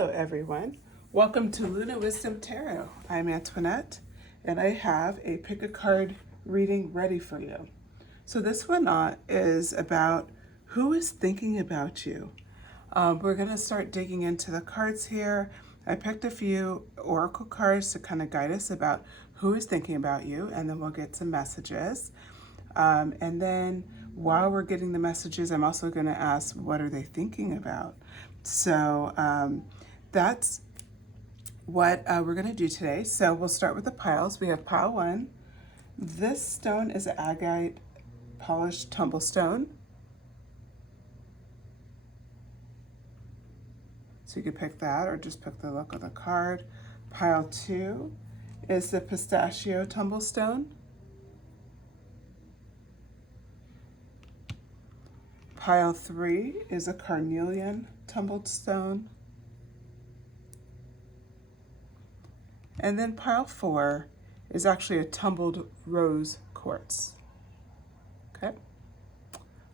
Hello everyone, welcome to Luna Wisdom Tarot. I'm Antoinette and I have a pick a card reading ready for you. So this one is about who is thinking about you. We're going to start digging into the cards here. I picked a few oracle cards to kind of guide us about who is thinking about you, and then we'll get some messages. And then while we're getting the messages, I'm also going to ask, what are they thinking about? So that's what we're going to do today. So we'll start with the piles. We have pile 1. This stone is agate polished tumble stone. So you could pick that or just pick the look of the card. Pile 2 is the pistachio tumble stone. Pile 3 is a carnelian tumbled stone. And then pile 4 is actually a tumbled rose quartz. Okay.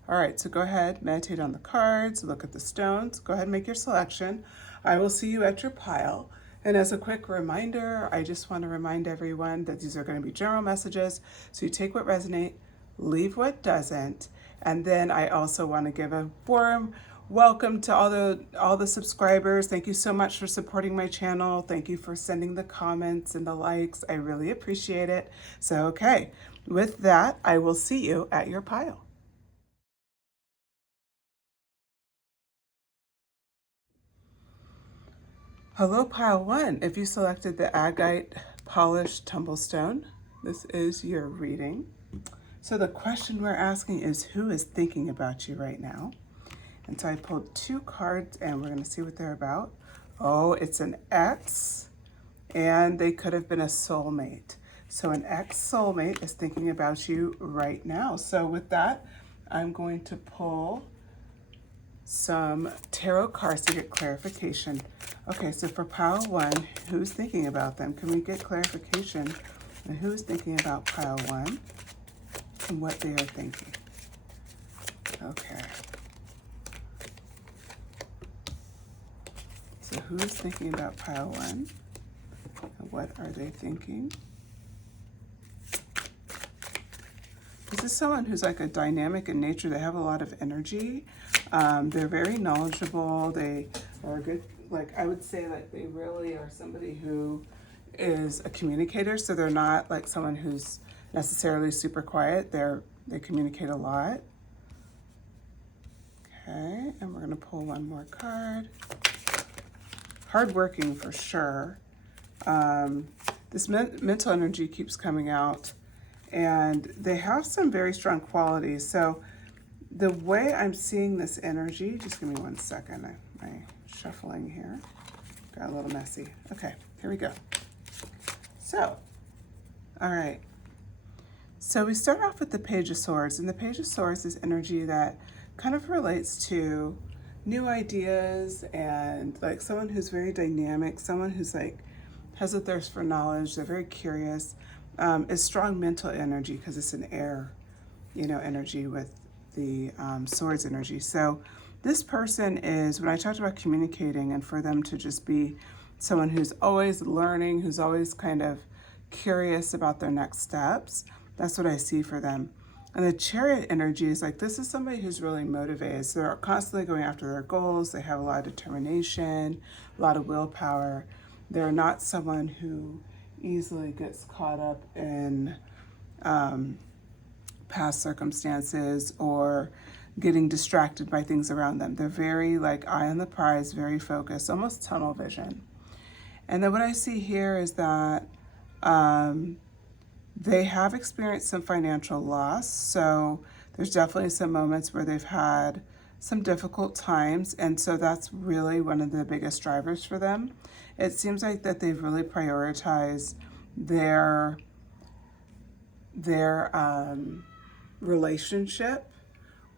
All right, so go ahead, meditate on the cards, look at the stones, go ahead and make your selection. I will see you at your pile. And as a quick reminder, I just want to remind everyone that these are going to be general messages. So you take what resonates, leave what doesn't. And then I also want to give a warm welcome to all the subscribers. Thank you so much for supporting my channel. Thank you for sending the comments and the likes. I really appreciate it. So, okay, with that, I will see you at your pile. Hello, pile 1. If you selected the agate polished tumble stone, this is your reading. So the question we're asking is, who is thinking about you right now? And so I pulled 2 cards and we're going to see what they're about. Oh, it's an ex, and they could have been a soulmate. So an ex-soulmate is thinking about you right now. So with that, I'm going to pull some tarot cards to get clarification. Okay, so for pile 1, who's thinking about them? Can we get clarification on who's thinking about pile 1 and what they are thinking? Okay. So who's thinking about pile 1? And what are they thinking? This is someone who's like a dynamic in nature. They have a lot of energy. They're very knowledgeable. They are good, like I would say like they really are somebody who is a communicator. So they're not like someone who's necessarily super quiet. They communicate a lot. Okay, and we're gonna pull one more card. Hardworking for sure. This mental energy keeps coming out, and they have some very strong qualities. So the way I'm seeing this energy, just give me one second. My shuffling here got a little messy. Okay, here we go. So, all right. So we start off with the Page of Swords, and the Page of Swords is energy that kind of relates to new ideas and like someone who's very dynamic, someone who's like has a thirst for knowledge. They're very curious. It's strong mental energy because it's an air, energy with the swords energy. So this person is, when I talked about communicating and for them to just be someone who's always learning, who's always kind of curious about their next steps, that's what I see for them. And the Chariot energy is like, this is somebody who's really motivated. So they're constantly going after their goals. They have a lot of determination, a lot of willpower. They're not someone who easily gets caught up in past circumstances or getting distracted by things around them. They're very like eye on the prize, very focused, almost tunnel vision. And then what I see here is that they have experienced some financial loss. So there's definitely some moments where they've had some difficult times. And so that's really one of the biggest drivers for them. It seems like that they've really prioritized their relationship,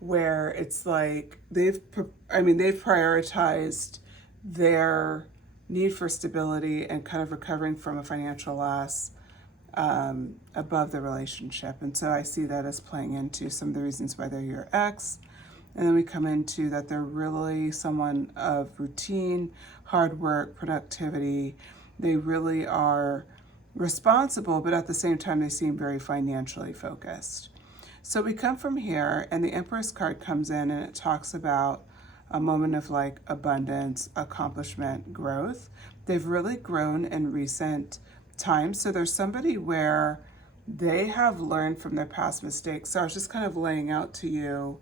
where it's like they've prioritized their need for stability and kind of recovering from a financial loss above the relationship. And so I see that as playing into some of the reasons why they're your ex And then we come into that they're really someone of routine, hard work, productivity. They really are responsible, but at the same time, they seem very financially focused. So we come from here, and the Empress card comes in, and it talks about a moment of like abundance, accomplishment, growth. They've really grown in recent times. So there's somebody where they have learned from their past mistakes. So I was just kind of laying out to you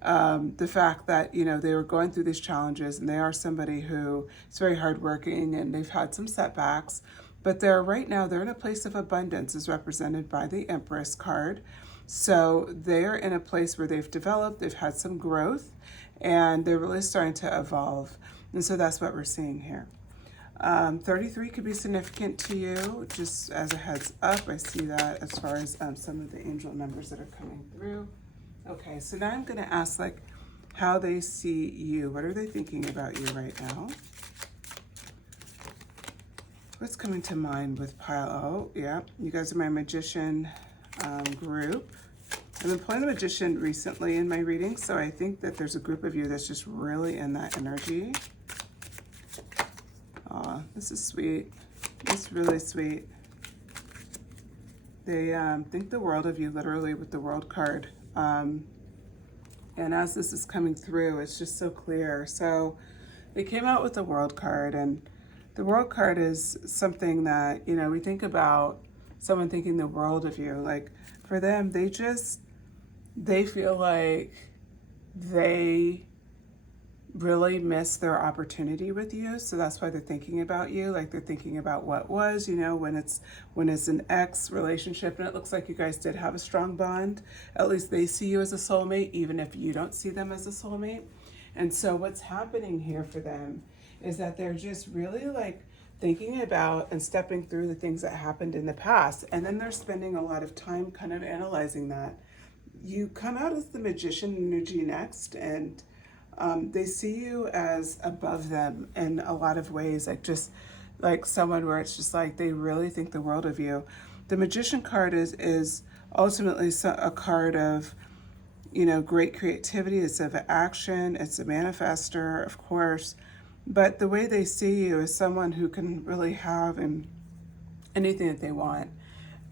the fact that, you know, they were going through these challenges, and they are somebody who is very hardworking, and they've had some setbacks, but they're right now, they're in a place of abundance as represented by the Empress card. So they're in a place where they've developed, they've had some growth, and they're really starting to evolve. And so that's what we're seeing here. 33 could be significant to you, just as a heads up. I see that as far as some of the angel numbers that are coming through. Okay, so now I'm going to ask like how they see you. What are they thinking about you right now? What's coming to mind with pile? Oh, yeah, you guys are my magician group. I've been playing the magician recently in my readings, so I think that there's a group of you that's just really in that energy. Aw, this is sweet. It's really sweet. They think the world of you, literally, with the World card. And as this is coming through, it's just so clear. So they came out with the World card, and the World card is something that, you know, we think about someone thinking the world of you. Like, for them, they feel like they really miss their opportunity with you. So that's why they're thinking about you. Like, they're thinking about what was, you know, when it's an ex relationship, and it looks like you guys did have a strong bond. At least they see you as a soulmate, even if you don't see them as a soulmate. And so what's happening here for them is that they're just really like thinking about and stepping through the things that happened in the past. And then they're spending a lot of time kind of analyzing that. You come out as the magician energy next, and they see you as above them in a lot of ways, like just like someone where it's just like they really think the world of you. The magician card is ultimately a card of, you know, great creativity. It's of action. It's a manifester, of course. But the way they see you is someone who can really have anything that they want.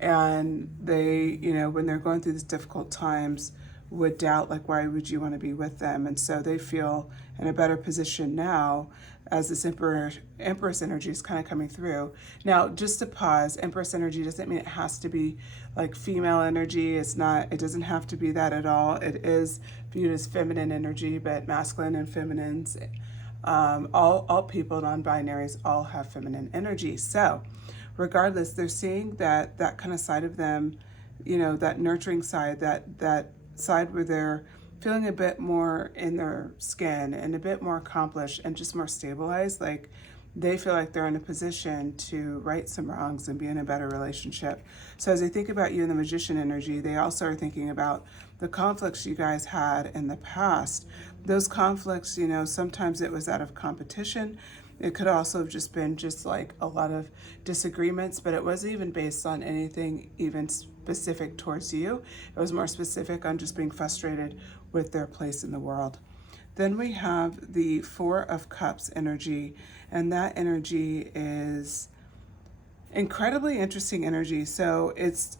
And they, you know, when they're going through these difficult times, would doubt, like, why would you want to be with them? And so they feel in a better position now as this Empress energy is kind of coming through. Now, just to pause, Empress energy doesn't mean it has to be like female energy. It doesn't have to be that at all. It is viewed as feminine energy, but masculine and feminines, all people, non-binaries, all have feminine energy. So regardless, they're seeing that kind of side of them, you know, that nurturing side, that side where they're feeling a bit more in their skin and a bit more accomplished and just more stabilized. Like, they feel like they're in a position to right some wrongs and be in a better relationship. So as they think about you in the magician energy, they also are thinking about the conflicts you guys had in the past. Those conflicts, you know, sometimes it was out of competition. It could also have just been just like a lot of disagreements, but it wasn't even based on anything even specific towards you. It was more specific on just being frustrated with their place in the world. Then we have the Four of Cups energy, and that energy is incredibly interesting energy. So it's,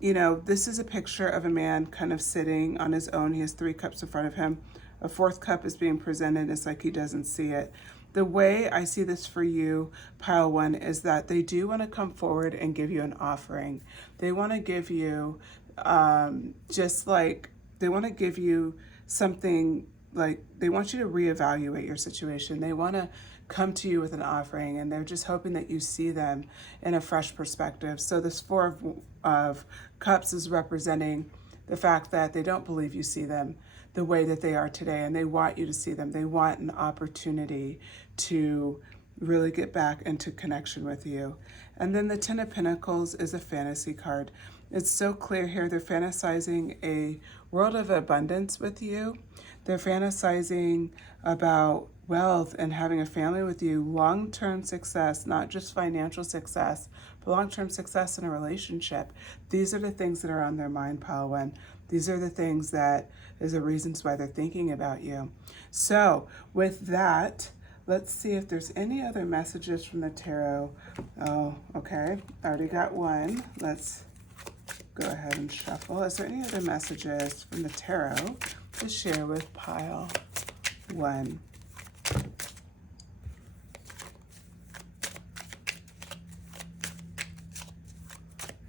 you know, this is a picture of a man kind of sitting on his own. He has 3 cups in front of him. A 4th cup is being presented. It's like he doesn't see it. The way I see this for you, pile 1, is that they do want to come forward and give you an offering. They want to give you they want to give you something, like they want you to reevaluate your situation. They want to come to you with an offering, and they're just hoping that you see them in a fresh perspective. So this 4 of Cups is representing the fact that they don't believe you see them the way that they are today, and they want you to see them. They want an opportunity to really get back into connection with you. And then the 10 of Pentacles is a fantasy card. It's so clear here. They're fantasizing a world of abundance with you. They're fantasizing about wealth and having a family with you, long-term success, not just financial success, but long-term success in a relationship. These are the things that are on their mind, pile one. These are the things that is the reasons why they're thinking about you. So with that, let's see if there's any other messages from the tarot. Oh, okay. I already got one. Let's go ahead and shuffle. Is there any other messages from the tarot to share with pile one?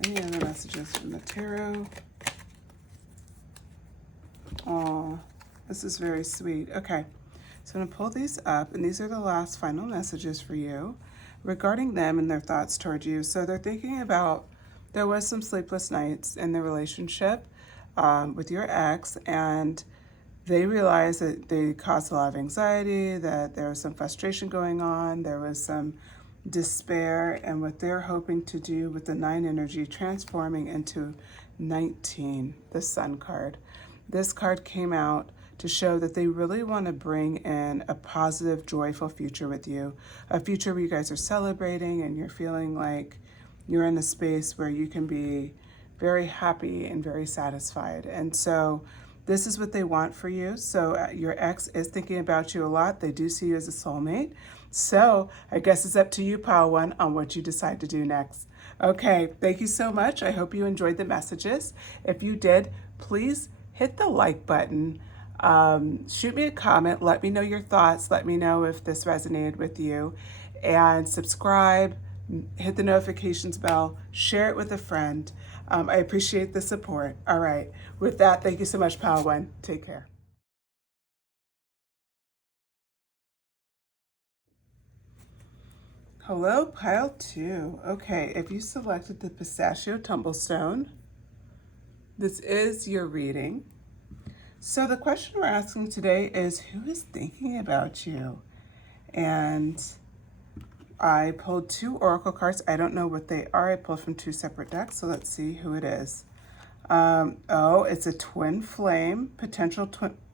Any other messages from the tarot? Oh, this is very sweet. Okay, so I'm going to pull these up, and these are the last final messages for you regarding them and their thoughts toward you. So they're thinking about, there was some sleepless nights in the relationship with your ex, and they realized that they caused a lot of anxiety, that there was some frustration going on, there was some despair, and what they're hoping to do with the 9 energy transforming into 19, the Sun card. This card came out to show that they really want to bring in a positive, joyful future with you, a future where you guys are celebrating and you're feeling like you're in a space where you can be very happy and very satisfied. And so this is what they want for you. So your ex is thinking about you a lot. They do see you as a soulmate. So I guess it's up to you, pile one, on what you decide to do next. Okay, thank you so much. I hope you enjoyed the messages. If you did, please hit the like button. Shoot me a comment. Let me know your thoughts. Let me know if this resonated with you. And subscribe, hit the notifications bell, share it with a friend. I appreciate the support. All right. With that, thank you so much, pile one. Take care. Hello, pile two. Okay, if you selected the pistachio tumblestone, this is your reading. So the question we're asking today is, who is thinking about you? And I pulled 2 oracle cards. I don't know what they are. I pulled from 2 separate decks, so let's see who it is. Oh, it's a twin flame, potential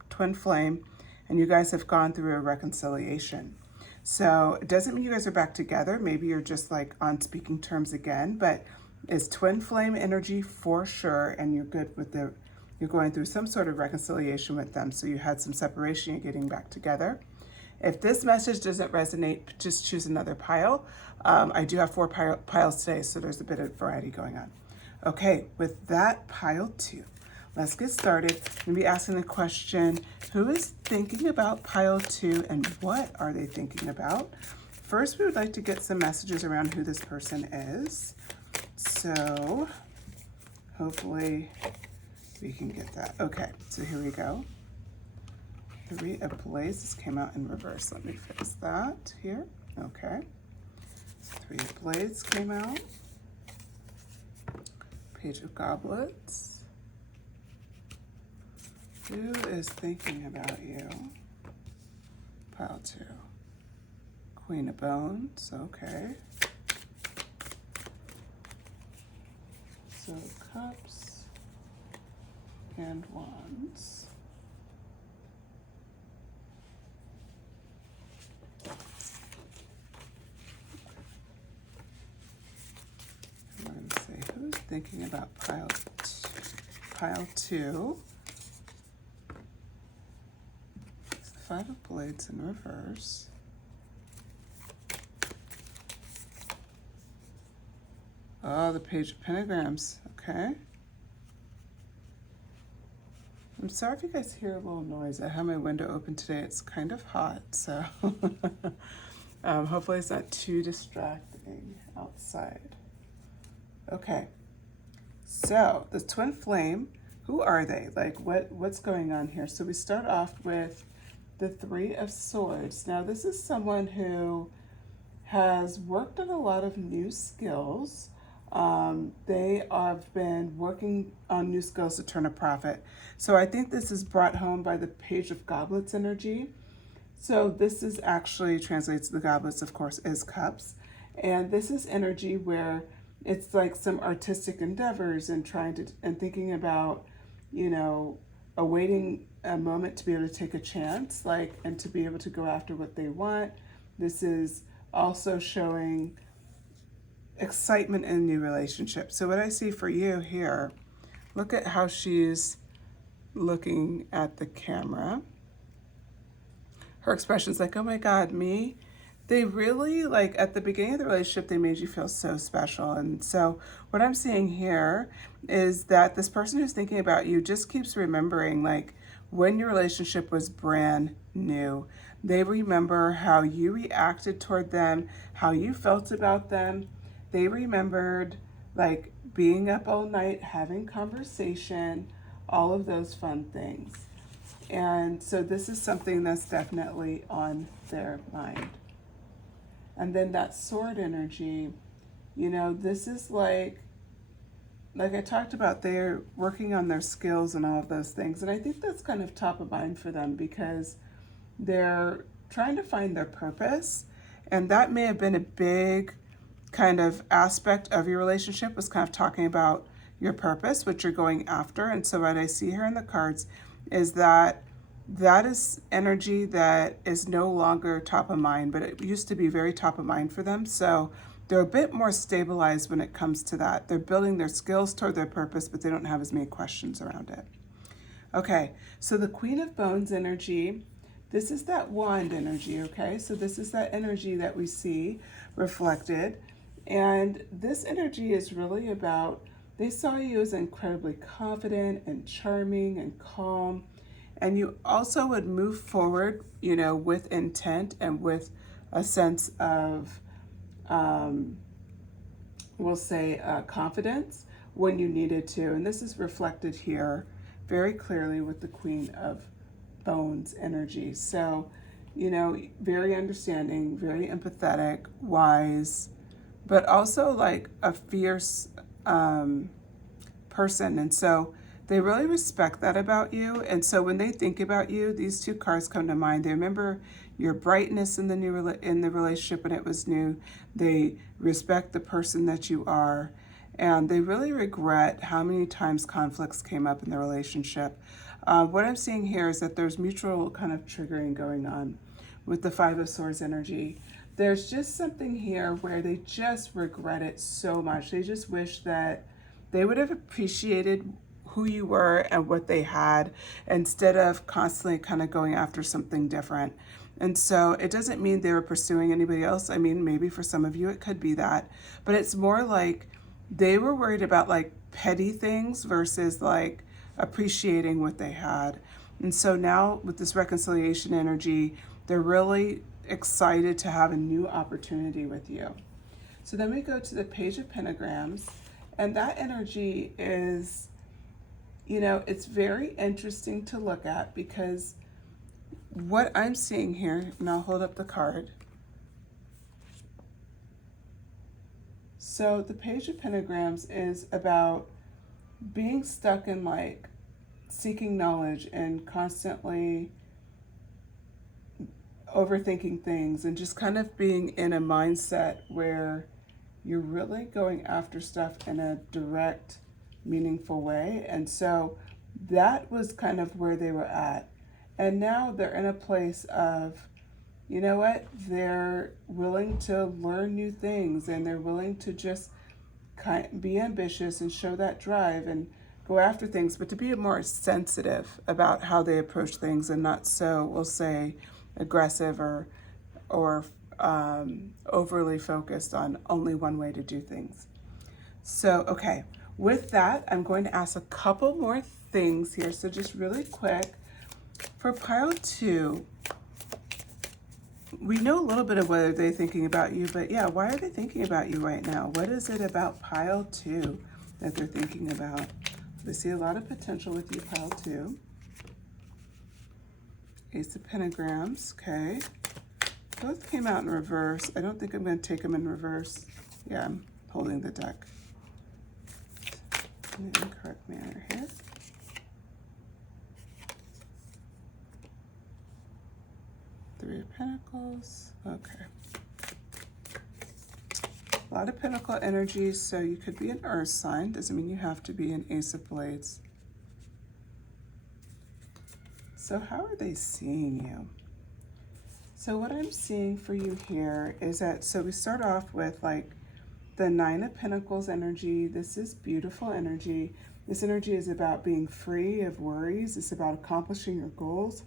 twin flame, and you guys have gone through a reconciliation. So it doesn't mean you guys are back together. Maybe you're just like on speaking terms again, but it's twin flame energy for sure, and you're good with you're going through some sort of reconciliation with them. So you had some separation, you're getting back together. If this message doesn't resonate, just choose another pile. I do have 4 piles today, so there's a bit of variety going on. Okay, with that, pile 2. Let's get started. I'm going to be asking the question, who is thinking about pile 2 and what are they thinking about? First, we would like to get some messages around who this person is. So hopefully we can get that. Okay, so here we go. 3 of Blades came out in reverse. Let me fix that here. Okay. 3 of Blades came out. Page of Goblets. Who is thinking about you? Pile 2. Queen of Bones. Okay. So Cups and Wands. I'm going to say who's thinking about pile 2. It's the 5 of Blades in reverse. Oh, the Page of Pentagrams. Okay. I'm sorry if you guys hear a little noise. I have my window open today. It's kind of hot, so hopefully it's not too distracting outside. Okay, so the twin flame, who are they? Like what's going on here? So we start off with the 3 of Swords. Now this is someone who has worked on a lot of new skills. They have been working on new skills to turn a profit. So I think this is brought home by the Page of Goblets energy. So this is actually translates the goblets, of course, as cups. And this is energy where it's like some artistic endeavors and thinking about, you know, awaiting a moment to be able to take a chance, like, and to be able to go after what they want. This is also showing excitement in a new relationship. So what I see for you here, look at how she's looking at the camera. Her expression's like, oh my God, me? They really, like, at the beginning of the relationship, they made you feel so special. And so what I'm seeing here is that this person who's thinking about you just keeps remembering, like, when your relationship was brand new. They remember how you reacted toward them, how you felt about them. They remembered, like, being up all night, having conversation, all of those fun things. And so this is something that's definitely on their mind. And then that sword energy, you know, this is like I talked about, they're working on their skills and all of those things. And I think that's kind of top of mind for them because they're trying to find their purpose. And that may have been a big kind of aspect of your relationship, was kind of talking about your purpose, what you're going after. And so what I see here in the cards is that is energy that is no longer top of mind, but it used to be very top of mind for them. So they're a bit more stabilized when it comes to that. They're building their skills toward their purpose, but they don't have as many questions around it. Okay, so the Queen of Bones energy, this is that wand energy, okay? So this is that energy that we see reflected. And this energy is really about, they saw you as incredibly confident and charming and calm. And you also would move forward, you know, with intent and with a sense of, we'll say, confidence when you needed to. And this is reflected here very clearly with the Queen of Bones energy. So, you know, very understanding, very empathetic, wise, but also like a fierce person. And so they really respect that about you. And so when they think about you, these two cards come to mind. They remember your brightness in the relationship when it was new. They respect the person that you are. And they really regret how many times conflicts came up in the relationship. What I'm seeing here is that there's mutual kind of triggering going on with the Five of Swords energy. There's just something here where they just regret it so much. They just wish that they would have appreciated who you were and what they had, instead of constantly kind of going after something different. And so it doesn't mean they were pursuing anybody else. I mean, maybe for some of you it could be that, but it's more like they were worried about like petty things versus like appreciating what they had. And so now with this reconciliation energy, they're really excited to have a new opportunity with you. So then we go to the Page of Pentagrams, and that energy is, you know, it's very interesting to look at because what I'm seeing here, and I'll hold up the card. So the Page of Pentagrams is about being stuck in like seeking knowledge and constantly overthinking things and just kind of being in a mindset where you're really going after stuff in a direct, meaningful way. And so that was kind of where they were at. And now they're in a place of, you know what, they're willing to learn new things and they're willing to just be ambitious and show that drive and go after things, but to be more sensitive about how they approach things and not so, we'll say, aggressive or overly focused on only one way to do things. So, okay, with that, I'm going to ask a couple more things here. So just really quick, for pile 2, we know a little bit of what they're thinking about you, but yeah, why are they thinking about you right now? What is it about pile 2 that they're thinking about? We see a lot of potential with you, pile 2. Ace of Pentagrams, okay. Both came out in reverse. I don't think I'm going to take them in reverse. Yeah, I'm holding the deck in the incorrect manner here. Three of Pentacles, okay. A lot of Pentacle energy, so you could be an Earth sign. Doesn't mean you have to be an Ace of Blades. So how are they seeing you? So what I'm seeing for you here is that, so we start off with like the Nine of Pentacles energy. This is beautiful energy. This energy is about being free of worries. It's about accomplishing your goals.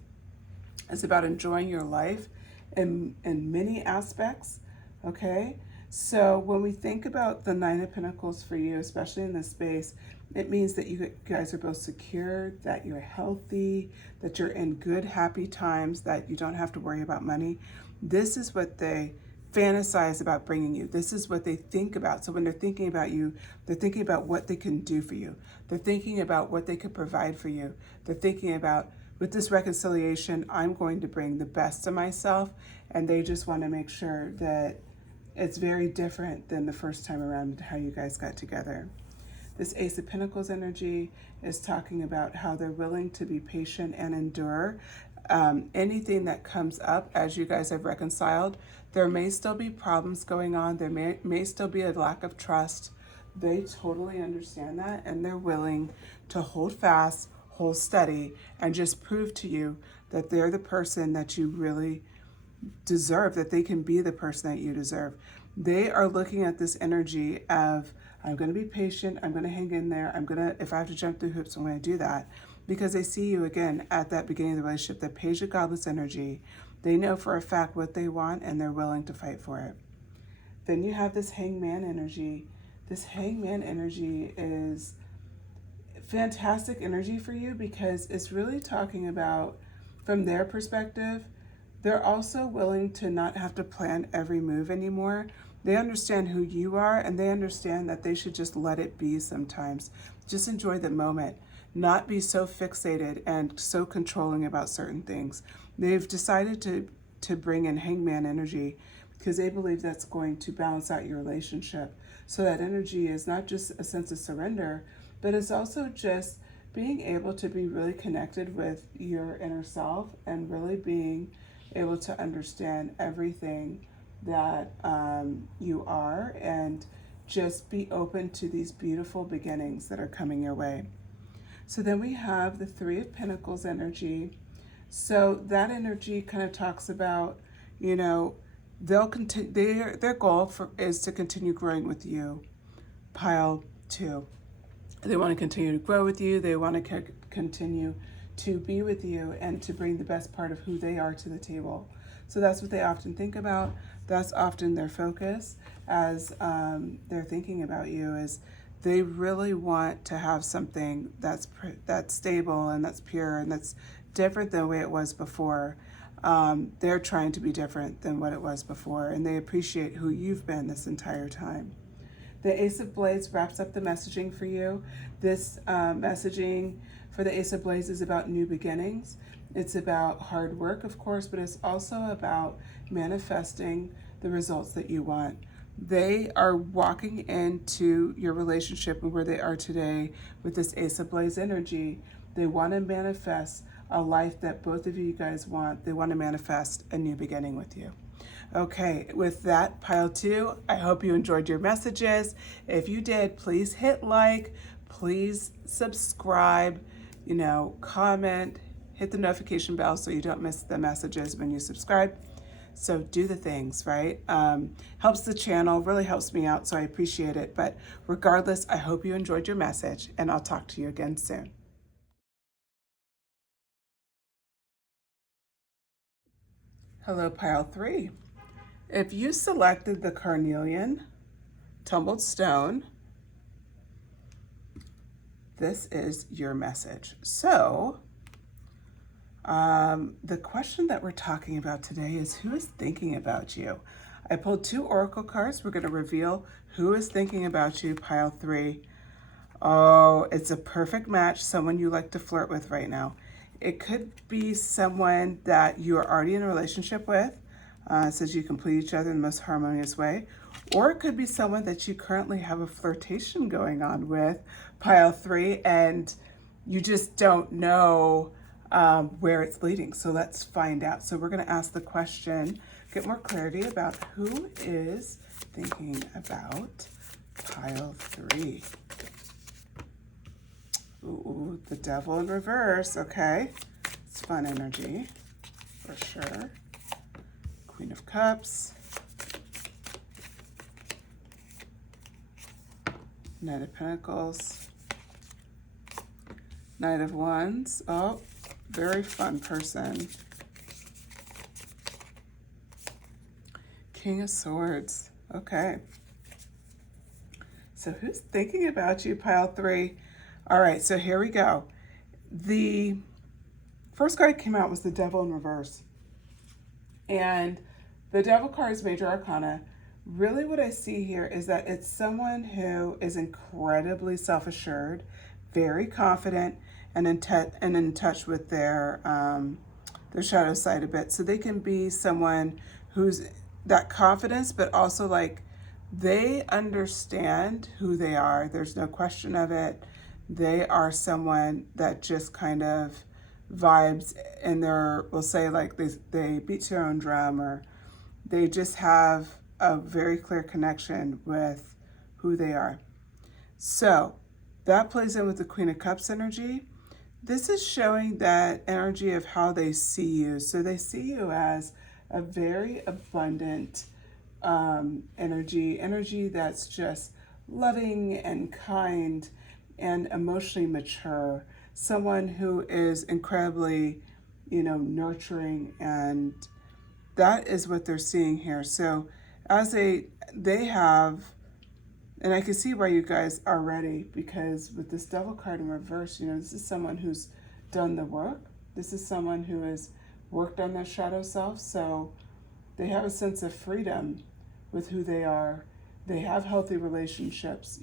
It's about enjoying your life in many aspects, okay? So when we think about the Nine of Pentacles for you, especially in this space, it means that you guys are both secure, that you're healthy, that you're in good, happy times, that you don't have to worry about money. This is what they fantasize about bringing you. This is what they think about. So when they're thinking about you, they're thinking about what they can do for you. They're thinking about what they could provide for you. They're thinking about, with this reconciliation, I'm going to bring the best of myself, and they just want to make sure that it's very different than the first time around how you guys got together. This Ace of Pentacles energy is talking about how they're willing to be patient and endure anything that comes up as you guys have reconciled. There may still be problems going on. There may still be a lack of trust. They totally understand that, and they're willing to hold fast, hold steady, and just prove to you that they're the person that you really deserve, that they can be the person that you deserve. They are looking at this energy of, I'm going to be patient, I'm going to hang in there, if I have to jump through hoops, I'm going to do that. Because they see you again at that beginning of the relationship, that Page of Goblets energy. They know for a fact what they want, and they're willing to fight for it. Then you have this Hangman energy. This Hangman energy is fantastic energy for you because it's really talking about, from their perspective, they're also willing to not have to plan every move anymore. They understand who you are, and they understand that they should just let it be sometimes. Just enjoy the moment, not be so fixated and so controlling about certain things. They've decided to bring in Hangman energy because they believe that's going to balance out your relationship. So that energy is not just a sense of surrender, but it's also just being able to be really connected with your inner self and really being able to understand everything that you are, and just be open to these beautiful beginnings that are coming your way. So then we have the Three of Pentacles energy. So that energy kind of talks about, you know, they'll continue, their goal is to continue growing with you. Pile 2. They want to continue to grow with you. They want to continue to be with you and to bring the best part of who they are to the table. So that's what they often think about. That's often their focus as they're thinking about you, is they really want to have something that's stable and that's pure and that's different than the way it was before. They're trying to be different than what it was before, and they appreciate who you've been this entire time. The Ace of Blades wraps up the messaging for you. This messaging for the Ace of Blades is about new beginnings. It's about hard work, of course, but it's also about manifesting the results that you want. They are walking into your relationship and where they are today with this Ace of Blades energy. They want to manifest a life that both of you guys want. They want to manifest a new beginning with you. Okay, with that, Pile 2, I hope you enjoyed your messages. If you did, please hit like, please subscribe, comment, hit the notification bell so you don't miss the messages when you subscribe. So do the things, right? Helps the channel, really helps me out, so I appreciate it. But regardless, I hope you enjoyed your message, and I'll talk to you again soon. Hello, Pile 3. If you selected the Carnelian Tumbled Stone, this is your message. So, the question that we're talking about today is, who is thinking about you? I pulled 2 oracle cards. We're going to reveal who is thinking about you, Pile 3. Oh, it's a perfect match, someone you like to flirt with right now. It could be someone that you are already in a relationship with, says you complete each other in the most harmonious way. Or it could be someone that you currently have a flirtation going on with, Pile 3, and you just don't know where it's leading. So let's find out. So we're going to ask the question, get more clarity about who is thinking about Pile 3. Ooh, the Devil in reverse. Okay, let's fun energy, for sure. Queen of Cups. Knight of Pentacles. Knight of Wands. Oh, very fun person. King of Swords. Okay. So who's thinking about you, pile 3? All right, so here we go. The first card that came out was the Devil in reverse. And the Devil card is Major Arcana. Really what I see here is that it's someone who is incredibly self-assured, very confident, and in touch with their shadow side a bit. So they can be someone who's that confidence, but also like they understand who they are. There's no question of it. They are someone that just kind of vibes, and we'll say like they beat their own drum, or they just have a very clear connection with who they are. So that plays in with the Queen of Cups energy. This is showing that energy of how they see you. So they see you as a very abundant energy that's just loving and kind and emotionally mature. Someone who is incredibly, nurturing, and that is what they're seeing here. So as they have, and I can see why you guys are ready, because with this Devil card in reverse, this is someone who's done the work. This is someone who has worked on their shadow self. So they have a sense of freedom with who they are. They have healthy relationships,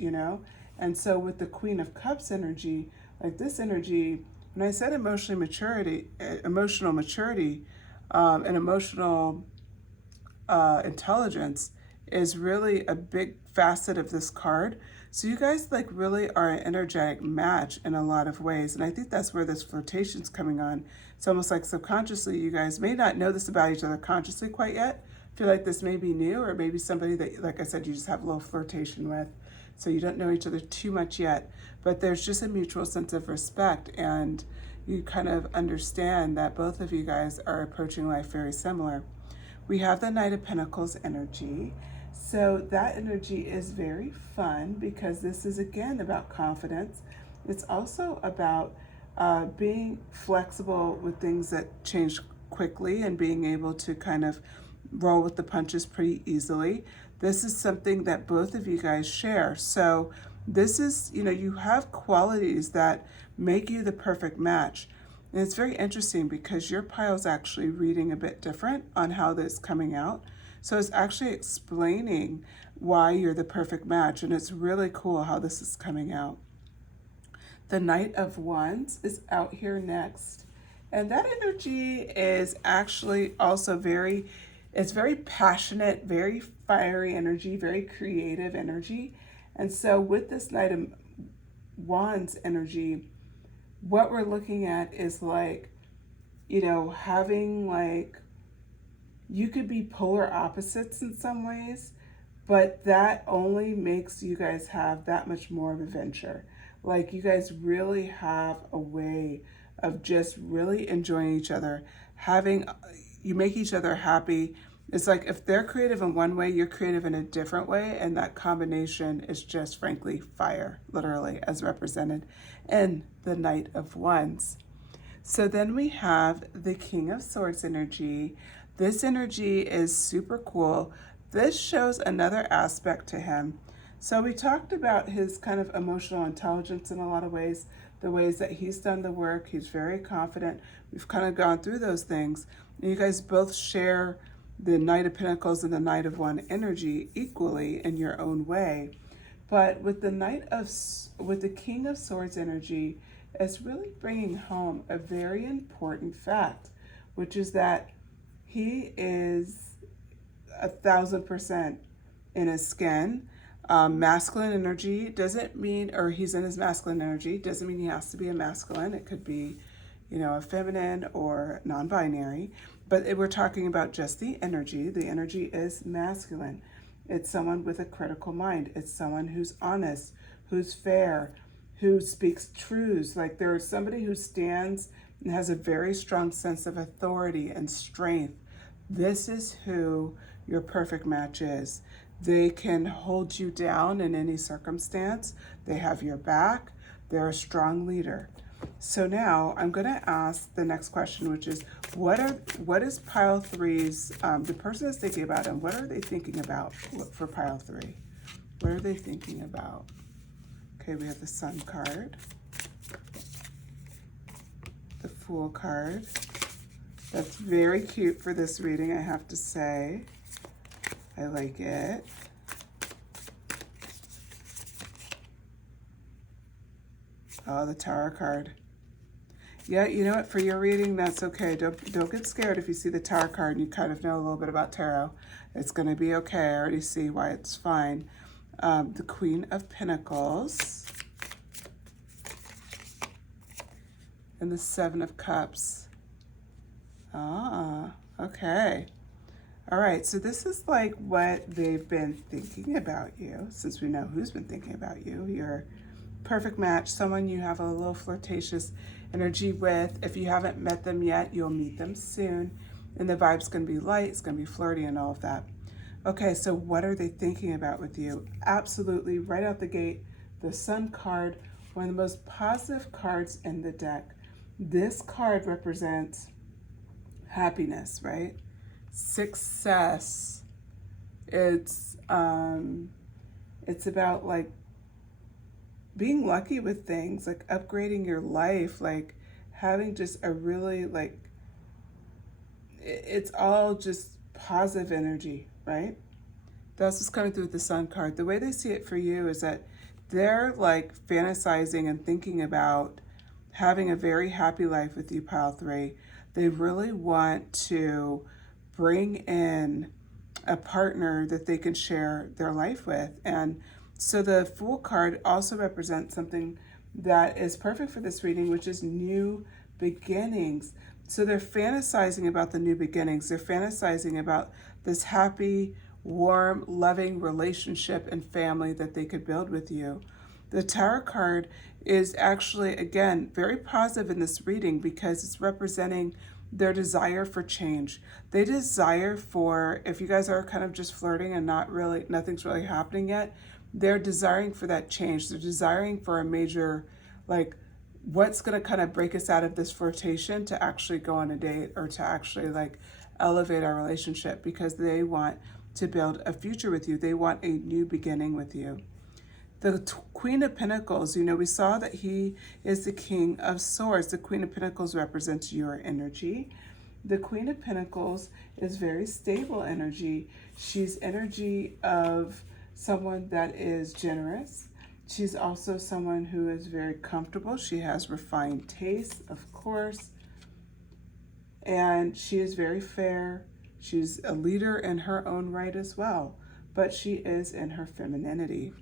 And so with the Queen of Cups energy, like this energy, when I said emotional maturity, and emotional intelligence is really a big facet of this card. So you guys like really are an energetic match in a lot of ways. And I think that's where this flirtation's coming on. It's almost like subconsciously, you guys may not know this about each other consciously quite yet. I feel like this may be new, or maybe somebody that, like I said, you just have a little flirtation with. So you don't know each other too much yet, but there's just a mutual sense of respect, and you kind of understand that both of you guys are approaching life very similar. We have the Knight of Pentacles energy. So that energy is very fun, because this is again about confidence. It's also about being flexible with things that change quickly and being able to kind of roll with the punches pretty easily. This is something that both of you guys share. So this is, you have qualities that make you the perfect match. And it's very interesting because your pile's actually reading a bit different on how this is coming out. So it's actually explaining why you're the perfect match, and it's really cool how this is coming out. The Knight of Wands is out here next. And that energy is actually also it's very passionate, very fiery energy, very creative energy. And so with this Knight of Wands energy, what we're looking at is like, having like, you could be polar opposites in some ways, but that only makes you guys have that much more of an adventure. Like you guys really have a way of just really enjoying each other, you make each other happy. It's like if they're creative in one way, you're creative in a different way, and that combination is just frankly fire, literally, as represented in the Knight of Wands. So then we have the King of Swords energy. This energy is super cool. This shows another aspect to him. So we talked about his kind of emotional intelligence in a lot of ways, the ways that he's done the work. He's very confident. We've kind of gone through those things. And you guys both share the Knight of Pentacles and the Knight of Wands energy equally in your own way. But with the King of Swords energy, it's really bringing home a very important fact, which is that he is 1,000% in his skin. Masculine energy doesn't mean, or he's in his masculine energy, doesn't mean he has to be a masculine. It could be, a feminine or non-binary, but we're talking about just the energy. The energy is masculine. It's someone with a critical mind. It's someone who's honest, who's fair, who speaks truths. Like there's somebody who stands and has a very strong sense of authority and strength. This is who your perfect match is. They can hold you down in any circumstance. They have your back. They're a strong leader. So now I'm going to ask the next question, which is, what is pile three's, the person is thinking about, and what are they thinking about for pile three? What are they thinking about? Okay, we have the Sun card, the Fool card. That's very cute for this reading, I have to say. I like it. Oh, the Tower card. Yeah, you know what? For your reading, that's okay. Don't get scared if you see the Tower card and you kind of know a little bit about tarot. It's going to be okay. I already see why it's fine. The Queen of Pentacles. And the Seven of Cups. Ah, okay. All right, so this is like what they've been thinking about you, since we know who's been thinking about you. Your perfect match, someone you have a little flirtatious energy with. If you haven't met them yet, you'll meet them soon. And the vibe's going to be light, it's going to be flirty and all of that. Okay, so what are they thinking about with you? Absolutely, right out the gate, the Sun card, one of the most positive cards in the deck. This card represents happiness, right? Success. It's about like being lucky with things, like upgrading your life, like having just a really like, it's all just positive energy, right? That's what's coming through with the Sun card. The way they see it for you is that they're like fantasizing and thinking about having a very happy life with you, pile three. They really want to bring in a partner that they can share their life with. And so the Fool card also represents something that is perfect for this reading, which is new beginnings. So they're fantasizing about the new beginnings. They're fantasizing about this happy, warm, loving relationship and family that they could build with you. The Tower card is actually, again, very positive in this reading because it's representing their desire for change. They desire for, if you guys are kind of just flirting and nothing's really happening yet, they're desiring for that change. They're desiring for a major, like, what's going to kind of break us out of this flirtation to actually go on a date or to actually like elevate our relationship, because they want to build a future with you. They want a new beginning with you. The Queen of Pentacles, you know, we saw that he is the King of Swords. The Queen of Pentacles represents your energy. The Queen of Pentacles is very stable energy. She's energy of someone that is generous. She's also someone who is very comfortable. She has refined taste, of course. And she is very fair. She's a leader in her own right as well. But she is in her femininity.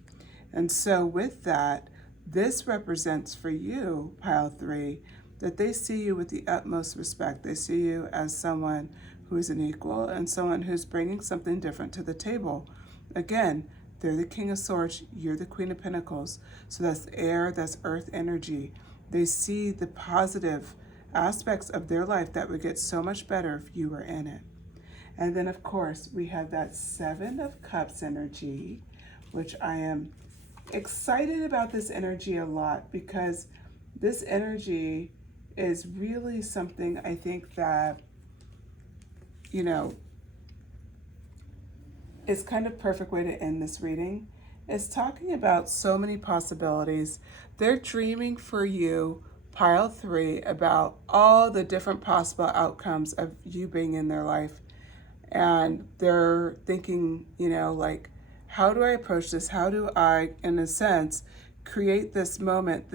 And so with that, this represents for you, pile three, that they see you with the utmost respect. They see you as someone who is an equal and someone who's bringing something different to the table. Again, they're the King of Swords, you're the Queen of Pentacles. So that's air, that's earth energy. They see the positive aspects of their life that would get so much better if you were in it. And then, of course, we have that Seven of Cups energy, which I am excited about this energy a lot, because this energy is really something I think that, you know, is kind of perfect way to end this reading. It's talking about so many possibilities. They're dreaming for you, pile three, about all the different possible outcomes of you being in their life. And they're thinking, you know, like, how do I approach this? How do I, in a sense, create this moment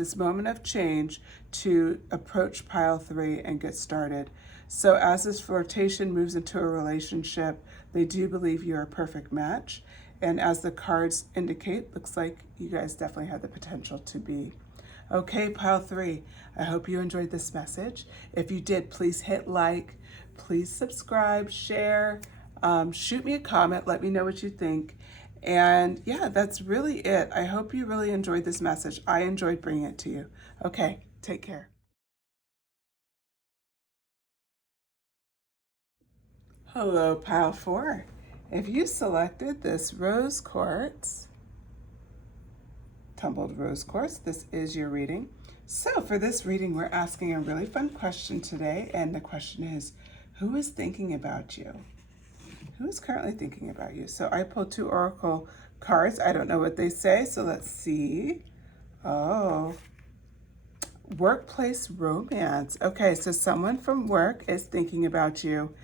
of change to approach pile three and get started? So as this flirtation moves into a relationship, they do believe you're a perfect match. And as the cards indicate, looks like you guys definitely have the potential to be. Okay, pile three, I hope you enjoyed this message. If you did, please hit like, please subscribe, share, shoot me a comment, let me know what you think. And yeah, that's really it. I hope you really enjoyed this message. I enjoyed bringing it to you. Okay, take care. Hello, pile 4. If you selected this rose quartz, tumbled rose quartz, this is your reading. So for this reading, we're asking a really fun question today, and the question is, who is thinking about you? Who is currently thinking about you? So I pulled 2 oracle cards. I don't know what they say, so let's see. Oh, workplace romance. Okay, so someone from work is thinking about you,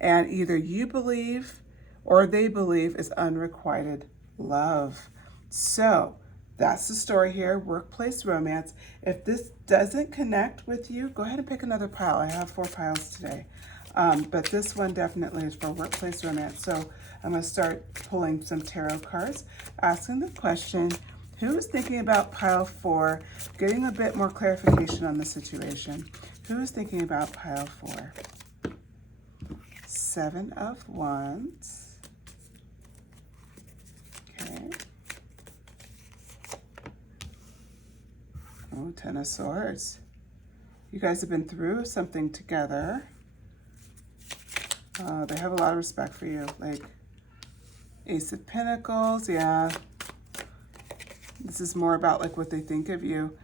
and either you believe or they believe is unrequited love. So that's the story here, workplace romance. If this doesn't connect with you, go ahead and pick another pile. I have 4 piles today. But this one definitely is for workplace romance. So I'm going to start pulling some tarot cards, asking the question, who is thinking about pile 4, getting a bit more clarification on the situation. Who is thinking about pile 4? 7 of Wands. Okay. Oh, 10 of Swords. You guys have been through something together. They have a lot of respect for you. Like Ace of Pentacles, yeah. This is more about like what they think of you.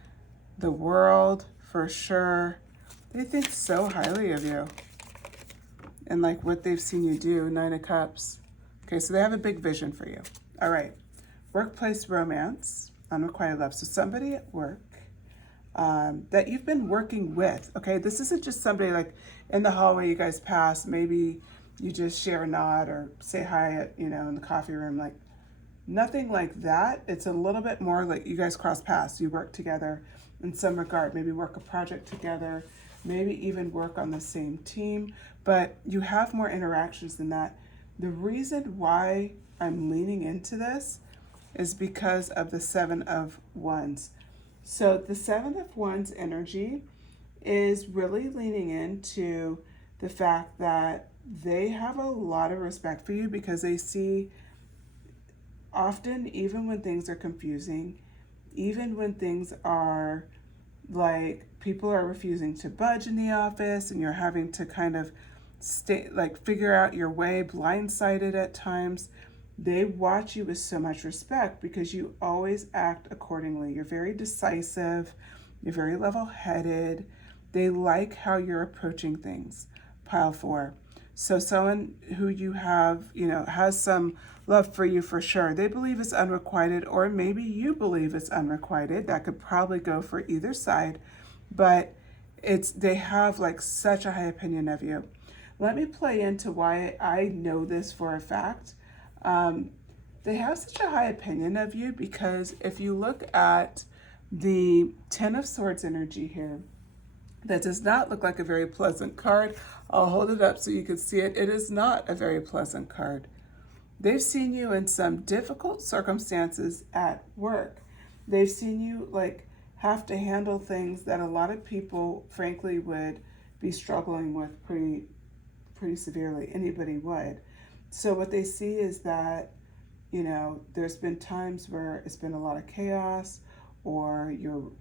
The world, for sure. They think so highly of you. And like what they've seen you do, 9 of Cups. Okay, so they have a big vision for you. All right, workplace romance, unrequited love. So somebody at work that you've been working with, okay? This isn't just somebody like in the hallway you guys pass, maybe you just share a nod or say hi at, in the coffee room, like nothing like that. It's a little bit more like you guys cross paths, you work together in some regard, maybe work a project together, maybe even work on the same team, but you have more interactions than that. The reason why I'm leaning into this is because of the 7 of Wands. So the 7 of Wands energy is really leaning into the fact that they have a lot of respect for you because they see often, even when things are confusing, even when things are like people are refusing to budge in the office and you're having to kind of figure out your way, blindsided at times, they watch you with so much respect because you always act accordingly. You're very decisive, you're very level-headed. They like how you're approaching things. Pile 4. So someone who you have, has some love for you for sure. They believe it's unrequited, or maybe you believe it's unrequited. That could probably go for either side, but they have like such a high opinion of you. Let me play into why I know this for a fact. They have such a high opinion of you because if you look at the 10 of Swords energy here, that does not look like a very pleasant card. I'll hold it up so you can see it. It is not a very pleasant card. They've seen you in some difficult circumstances at work. They've seen you like have to handle things that a lot of people, frankly, would be struggling with pretty severely. Anybody would. So what they see is that, there's been times where it's been a lot of chaos, or you're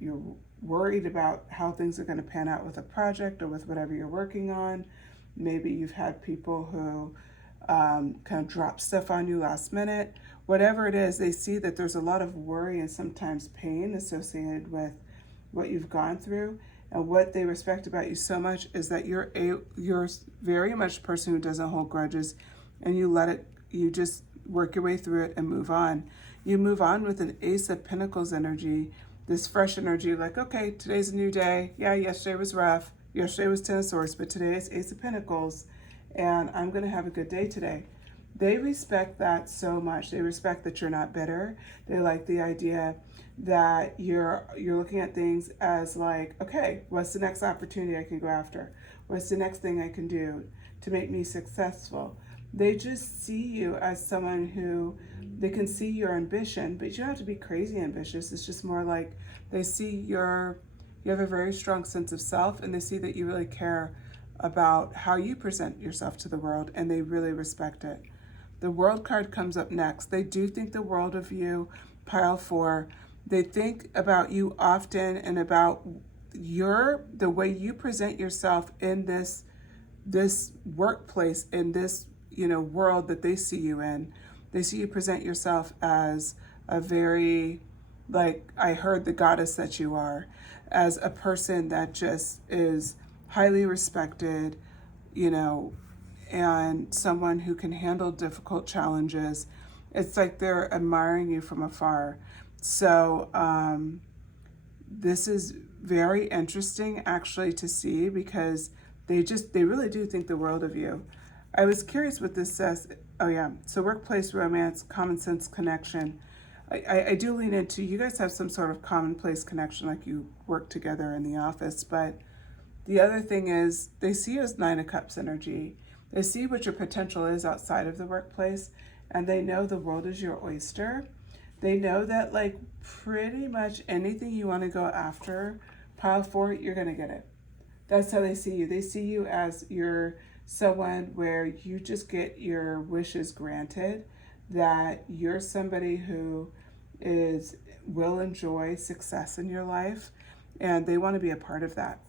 worried about how things are going to pan out with a project or with whatever you're working on. Maybe you've had people who kind of drop stuff on you last minute. Whatever it is, they see that there's a lot of worry and sometimes pain associated with what you've gone through. And what they respect about you so much is that you're very much a person who doesn't hold grudges, and you just work your way through it and move on. You move on with an Ace of Pentacles energy, this fresh energy, like, okay, today's a new day. Yeah, yesterday was rough. Yesterday was 10 of Swords, but today is Ace of Pentacles, and I'm going to have a good day today. They respect that so much. They respect that you're not bitter. They like the idea that you're looking at things as like, okay, what's the next opportunity I can go after? What's the next thing I can do to make me successful? They just see you as someone who, they can see your ambition, but you don't have to be crazy ambitious. It's just more like they see you have a very strong sense of self, and they see that you really care about how you present yourself to the world, and they really respect it. The World card comes up next. They do think the world of you, pile 4. They think about you often and about the way you present yourself in this this workplace, in this, world that they see you in. They see you present yourself as a very, like I heard, the goddess that you are, as a person that just is highly respected, and someone who can handle difficult challenges. It's like they're admiring you from afar. So this is very interesting actually to see, because they really do think the world of you. I was curious what this says. Oh yeah, so workplace romance, common sense connection. I do lean into, you guys have some sort of commonplace connection, like you work together in the office, but the other thing is they see you as Nine of Cups energy. They see what your potential is outside of the workplace, and they know the world is your oyster. They know that, like, pretty much anything you want to go after, pile for it, you're going to get it. That's how they see you. They see you as you're someone where you just get your wishes granted, that you're somebody who will enjoy success in your life, and they want to be a part of that.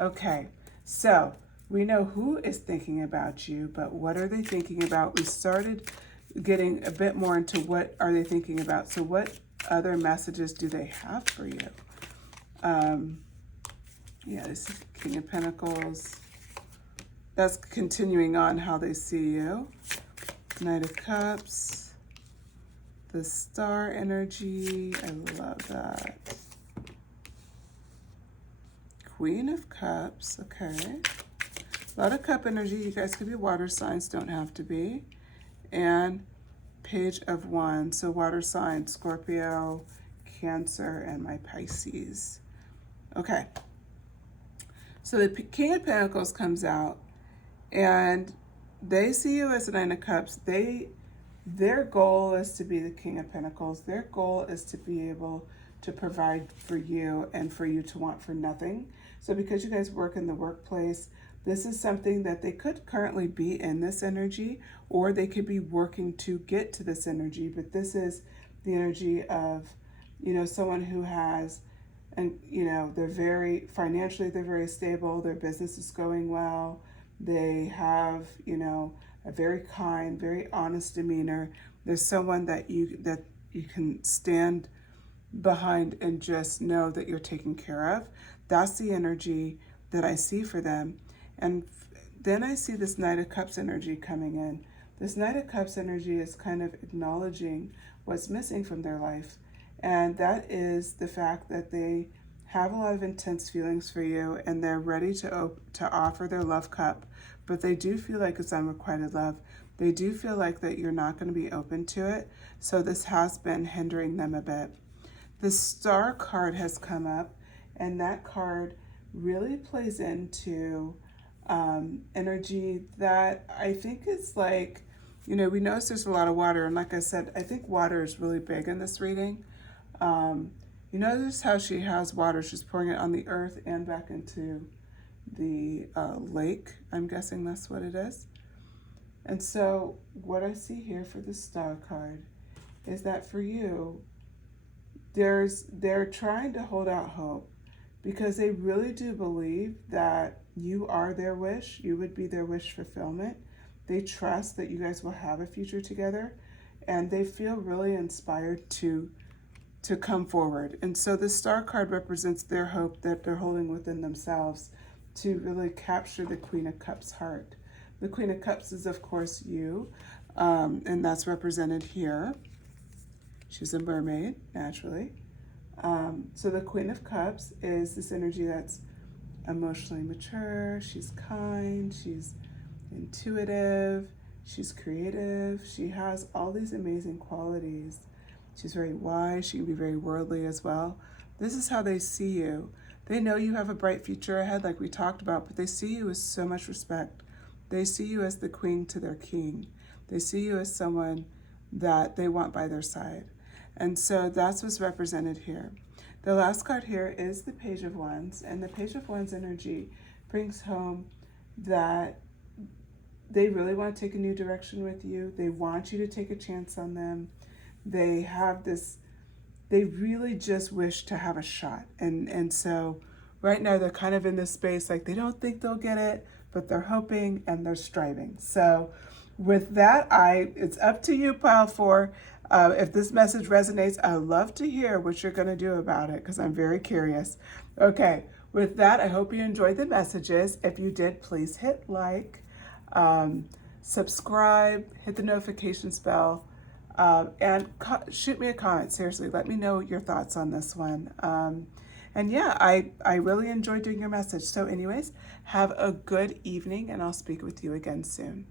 Okay, so we know who is thinking about you, but what are they thinking about? We started getting a bit more into what are they thinking about. So what other messages do they have for you? Yeah, this is King of Pentacles. That's continuing on how they see you. Knight of Cups. The Star energy. I love that. Queen of Cups. Okay. A lot of cup energy. You guys could be water signs, don't have to be. And Page of Wands. So water signs, Scorpio, Cancer, and my Pisces. Okay. So the King of Pentacles comes out, and they see you as the Nine of Cups. Their goal is to be the King of Pentacles. Their goal is to be able to provide for you and for you to want for nothing. So because you guys work in the workplace, this is something that they could currently be in this energy, or they could be working to get to this energy. But this is the energy of, someone who has, and, they're very, financially, they're very stable. Their business is going well. They have, a very kind, very honest demeanor. There's someone that you can stand behind and just know that you're taken care of. That's the energy that I see for them. And then I see this Knight of Cups energy coming in. This Knight of Cups energy is kind of acknowledging what's missing from their life. And that is the fact that they have a lot of intense feelings for you, and they're ready to offer their love cup. But they do feel like it's unrequited love. They do feel like that you're not going to be open to it. So this has been hindering them a bit. The Star card has come up, and that card really plays into energy that I think is like, we notice there's a lot of water. And like I said, I think water is really big in this reading. You notice how she has water. She's pouring it on the earth and back into the lake. I'm guessing that's what it is. And so what I see here for the Star card is that for you, they're trying to hold out hope, because they really do believe that you are their wish. You would be their wish fulfillment. They trust that you guys will have a future together, and they feel really inspired to come forward. And so the Star card represents their hope that they're holding within themselves to really capture the Queen of Cups heart. The Queen of Cups is, of course, you, and that's represented here. She's a mermaid, naturally. So the Queen of Cups is this energy that's emotionally mature. She's kind. She's intuitive. She's creative. She has all these amazing qualities. She's very wise. She can be very worldly as well. This is how they see you. They know you have a bright future ahead, like we talked about, but they see you as so much respect. They see you as the queen to their king. They see you as someone that they want by their side. And so that's what's represented here. The last card here is the Page of Wands, and the Page of Wands energy brings home that they really want to take a new direction with you. They want you to take a chance on them. They really just wish to have a shot. And so right now they're kind of in this space, like they don't think they'll get it, but they're hoping and they're striving. So with that, it's up to you, pile 4. If this message resonates, I'd love to hear what you're going to do about it because I'm very curious. Okay, with that, I hope you enjoyed the messages. If you did, please hit like, subscribe, hit the notifications bell, and shoot me a comment. Seriously, let me know your thoughts on this one. And yeah, I really enjoyed doing your message. So anyways, have a good evening, and I'll speak with you again soon.